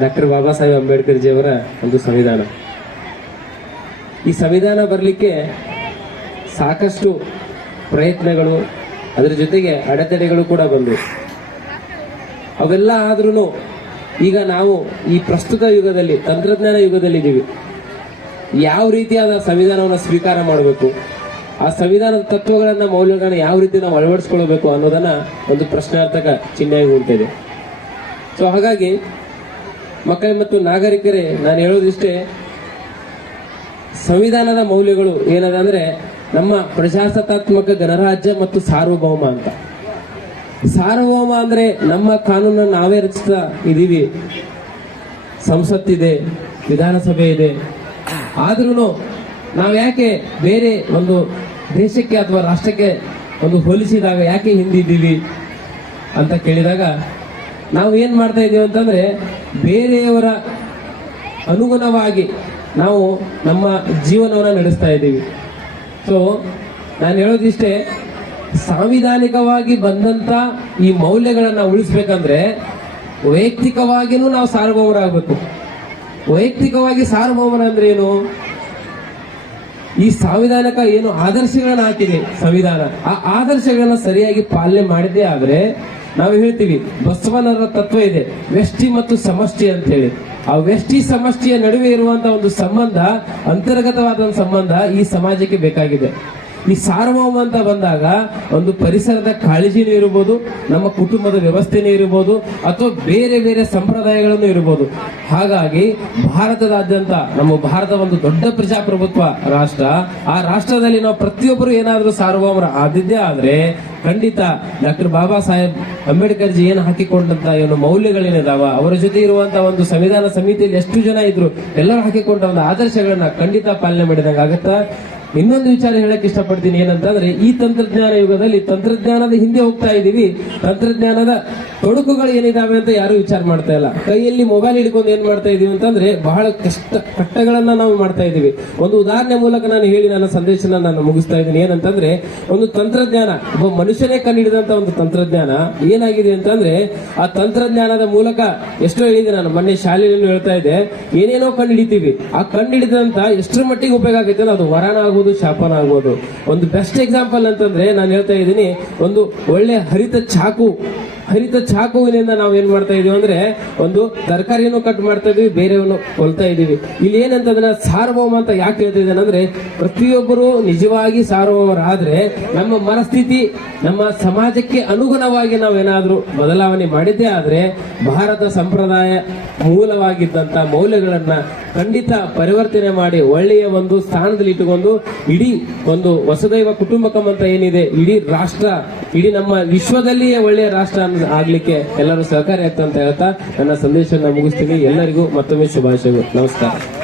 Doctor Baba Saheb Ambedkar ಜಿಯವರ ಒಂದು ಸಂವಿಧಾನ. ಈ ಸಂವಿಧಾನ ಬರಲಿಕ್ಕೆ ಸಾಕಷ್ಟು ಪ್ರಯತ್ನಗಳು, ಅದರ ಜೊತೆಗೆ ಅಡೆತಡೆಗಳು ಕೂಡ ಬಂದವು. ಅವೆಲ್ಲ ಆದ್ರೂ ಈಗ ನಾವು ಈ ಪ್ರಸ್ತುತ ಯುಗದಲ್ಲಿ, ತಂತ್ರಜ್ಞಾನ ಯುಗದಲ್ಲಿ ಇದ್ದೀವಿ ಯಾವ ರೀತಿಯಾದ ಸಂವಿಧಾನವನ್ನು ಸ್ವೀಕಾರ ಮಾಡಬೇಕು? ಆ ಸಂವಿಧಾನದ ತತ್ವಗಳನ್ನ, ಮೌಲ್ಯಗಳನ್ನ ಯಾವ ರೀತಿ ನಾವು ಅಳವಡಿಸ್ಕೊಳ್ಬೇಕು ಅನ್ನೋದನ್ನ ಒಂದು ಪ್ರಶ್ನಾರ್ಥಕ ಚಿಹ್ನೆಯಾಗಿ ಉಂಟಿದೆ ಸೊ ಹಾಗಾಗಿ ಮಕ್ಕಳೇ ಮತ್ತು ನಾಗರಿಕರೇ, ನಾನು ಹೇಳೋದಿಷ್ಟೇ, ಸಂವಿಧಾನದ ಮೌಲ್ಯಗಳು ಏನದ ಅಂದ್ರೆ ನಮ್ಮ ಪ್ರಜಾಸತ್ತಾತ್ಮಕ ಗಣರಾಜ್ಯ ಮತ್ತು ಸಾರ್ವಭೌಮ ಅಂತ. ಸಾರ್ವಭೌಮ ಅಂದ್ರೆ ನಮ್ಮ ಕಾನೂನನ್ನು ನಾವೇ ರಚಿಸ್ತಾ ಇದೀವಿ. ಸಂಸತ್ತಿದೆ, ವಿಧಾನಸಭೆ ಇದೆ. ಆದ್ರೂ ನಾವು ಯಾಕೆ ಬೇರೆ ಒಂದು ದೇಶಕ್ಕೆ ಅಥವಾ ರಾಷ್ಟ್ರಕ್ಕೆ ಒಂದು ಹೋಲಿಸಿದಾಗ ಯಾಕೆ ಹಿಂದಿದ್ದೀವಿ ಅಂತ ಕೇಳಿದಾಗ ನಾವು ಏನ್ ಮಾಡ್ತಾ ಇದ್ದೇವೆ ಅಂತಂದ್ರೆ ಬೇರೆಯವರ ಅನುಗುಣವಾಗಿ ನಾವು ನಮ್ಮ ಜೀವನವನ್ನು ನಡೆಸ್ತಾ ಇದ್ದೀವಿ. ಸೊ ನಾನು ಹೇಳೋದಿಷ್ಟೇ, ಸಾಂವಿಧಾನಿಕವಾಗಿ ಬಂದಂತ ಈ ಮೌಲ್ಯಗಳನ್ನು ಉಳಿಸ್ಬೇಕಂದ್ರೆ ವೈಯಕ್ತಿಕವಾಗಿನೂ ನಾವು ಸಾರ್ವಭೌಮರಾಗಬೇಕು. ವೈಯಕ್ತಿಕವಾಗಿ ಸಾರ್ವಭೌಮರ ಅಂದ್ರೆ ಏನು? ಈ ಸಂವಿಧಾನಕ ಏನು ಆದರ್ಶಗಳನ್ನು ಹಾಕಿದೆ ಸಂವಿಧಾನ. ಆ ಆದರ್ಶಗಳನ್ನ ಸರಿಯಾಗಿ ಪಾಲನೆ ಮಾಡಿದ್ದೇ ಆದ್ರೆ ನಾವು ಹೇಳ್ತೀವಿ, ಬಸವನರ ತತ್ವ ಇದೆ, ವ್ಯಷ್ಟಿ ಮತ್ತು ಸಮಷ್ಟಿ ಅಂತ ಹೇಳಿ. ಆ ವ್ಯಷ್ಟಿ, ಸಮಷ್ಟಿಯ ನಡುವೆ ಇರುವಂತಹ ಒಂದು ಸಂಬಂಧ ಅಂತರ್ಗತವಾದ ಒಂದು ಸಂಬಂಧ ಈ ಸಮಾಜಕ್ಕೆ ಬೇಕಾಗಿದೆ. ಈ ಸಾರ್ವಭೌಮ ಅಂತ ಬಂದಾಗ ಒಂದು ಪರಿಸರದ ಕಾಳಜಿನೂ ಇರಬಹುದು ನಮ್ಮ ಕುಟುಂಬದ ವ್ಯವಸ್ಥೆನೂ ಇರಬಹುದು ಅಥವಾ ಬೇರೆ ಬೇರೆ ಸಂಪ್ರದಾಯಗಳನ್ನು ಇರಬಹುದು ಹಾಗಾಗಿ ಭಾರತದಾದ್ಯಂತ, ನಮ್ಮ ಭಾರತ ಒಂದು ದೊಡ್ಡ ಪ್ರಜಾಪ್ರಭುತ್ವ ರಾಷ್ಟ್ರ, ಆ ರಾಷ್ಟ್ರದಲ್ಲಿ ನಾವು ಪ್ರತಿಯೊಬ್ಬರು ಏನಾದರೂ ಸಾರ್ವಭೌಮರ ಆದಿದ್ದೇ ಆದ್ರೆ ಖಂಡಿತ ಡಾಕ್ಟರ್ ಬಾಬಾ ಸಾಹೇಬ್ ಅಂಬೇಡ್ಕರ್ ಜಿ ಏನು ಹಾಕಿಕೊಂಡಂತ ಏನು ಮೌಲ್ಯಗಳೇನಿದಾವ, ಅವರ ಜೊತೆ ಇರುವಂತಹ ಒಂದು ಸಂವಿಧಾನ ಸಮಿತಿಯಲ್ಲಿ ಎಷ್ಟು ಜನ ಇದ್ರು ಎಲ್ಲರೂ ಹಾಕಿಕೊಂಡ ಒಂದು ಆದರ್ಶಗಳನ್ನ ಖಂಡಿತ ಪಾಲನೆ ಮಾಡಿದಂಗೆ ಆಗುತ್ತಾ ಇನ್ನೊಂದು ವಿಚಾರ ಹೇಳಕ್ ಇಷ್ಟಪಡ್ತೀನಿ ಏನಂತಂದ್ರೆ ಈ ತಂತ್ರಜ್ಞಾನ ಯುಗದಲ್ಲಿ ತಂತ್ರಜ್ಞಾನದ ಹಿಂದೆ ಹೋಗ್ತಾ ಇದ್ದೀವಿ. ತಂತ್ರಜ್ಞಾನದ ತೊಡಕುಗಳು ಏನಿದಾವೆ ಅಂತ ಯಾರು ವಿಚಾರ ಮಾಡ್ತಾ ಇಲ್ಲ. ಕೈಯಲ್ಲಿ ಮೊಬೈಲ್ ಹಿಡ್ಕೊಂಡು ಏನ್ ಮಾಡ್ತಾ ಇದೀವಿ ಅಂತಂದ್ರೆ ಬಹಳ ಕಷ್ಟ ಕಟ್ಟಗಳನ್ನ ನಾವು ಮಾಡ್ತಾ ಇದೀವಿ. ಒಂದು ಉದಾಹರಣೆ ಮೂಲಕ ನಾನು ಹೇಳಿ ನನ್ನ ಸಂದೇಶನ ನಾನು ಮುಗಿಸ್ತಾ ಇದ್ದೀನಿ. ಏನಂತಂದ್ರೆ, ಒಂದು ತಂತ್ರಜ್ಞಾನ, ಒಬ್ಬ ಮನುಷ್ಯನೇ ಕಂಡುಹಿಡಿದಂತ ಒಂದು ತಂತ್ರಜ್ಞಾನ ಏನಾಗಿದೆ ಅಂತಂದ್ರೆ, ಆ ತಂತ್ರಜ್ಞಾನದ ಮೂಲಕ ಎಷ್ಟೋ ಹೇಳಿದೆ ನಾನು, ಮೊನ್ನೆ ಶಾಲೆಯಲ್ಲಿ ಹೇಳ್ತಾ ಇದ್ದೆ, ಏನೇನೋ ಕಂಡು ಹಿಡಿತೀವಿ ಆ ಕಂಡು ಹಿಡಿದಂತ ಎಷ್ಟರ ಮಟ್ಟಿಗೆ ಉಪಯೋಗ ಆಗುತ್ತೆ ಅದು ವರನ ಆಗ್ಬೋದು ಶಾಪನ ಆಗ್ಬೋದು ಒಂದು ಬೆಸ್ಟ್ ಎಕ್ಸಾಂಪಲ್ ಅಂತಂದ್ರೆ, ನಾನು ಹೇಳ್ತಾ ಇದ್ದೀನಿ, ಒಂದು ಒಳ್ಳೆ ಹರಿತ ಚಾಕು ಹರಿತ ಚಾಕುವಿನಿಂದ ನಾವು ಏನ್ ಮಾಡ್ತಾ ಇದೀವಿ ಅಂದ್ರೆ ಒಂದು ತರಕಾರಿಯನ್ನು ಕಟ್ ಮಾಡ್ತಾ ಇದೀವಿ, ಬೇರೆಯನ್ನು ಕೊಲ್ತಾ ಇದೀವಿ. ಇಲ್ಲಿ ಏನಂತಂದ್ರೆ ಸಾರ್ವಭೌಮ ಅಂತ ಯಾಕೆ ಹೇಳ್ತಾ ಇದ್ದೇನೆ ಅಂದ್ರೆ ಪ್ರತಿಯೊಬ್ಬರು ನಿಜವಾಗಿ ಸಾರ್ವಭೌಮರಾದ್ರೆ ನಮ್ಮ ಮನಸ್ಥಿತಿ ನಮ್ಮ ಸಮಾಜಕ್ಕೆ ಅನುಗುಣವಾಗಿ ನಾವೇನಾದ್ರೂ ಬದಲಾವಣೆ ಮಾಡಿದ್ದೇ ಆದ್ರೆ ಭಾರತ ಸಂಪ್ರದಾಯ ಮೂಲವಾಗಿದ್ದಂತ ಮೌಲ್ಯಗಳನ್ನ ಖಂಡಿತ ಪರಿವರ್ತನೆ ಮಾಡಿ ಒಳ್ಳೆಯ ಒಂದು ಸ್ಥಾನದಲ್ಲಿ ಇಟ್ಟುಕೊಂಡು ಇಡೀ ಒಂದು ವಸುದೈವ ಕುಟುಂಬಕಂ ಅಂತ ಏನಿದೆ, ಇಡೀ ರಾಷ್ಟ್ರ, ಇಡೀ ನಮ್ಮ ವಿಶ್ವದಲ್ಲಿಯೇ ಒಳ್ಳೆಯ ರಾಷ್ಟ್ರ ಅನ್ನ- ಆಗ್ಲಿಕ್ಕೆ ಎಲ್ಲರೂ ಸಹಕಾರಿ ಅಂತ ಹೇಳ್ತಾ ನನ್ನ ಸಂದೇಶವನ್ನು ಮುಗಿಸ್ತೀನಿ. ಎಲ್ಲರಿಗೂ ಮತ್ತೊಮ್ಮೆ ಶುಭಾಶಯಗಳು. ನಮಸ್ಕಾರ.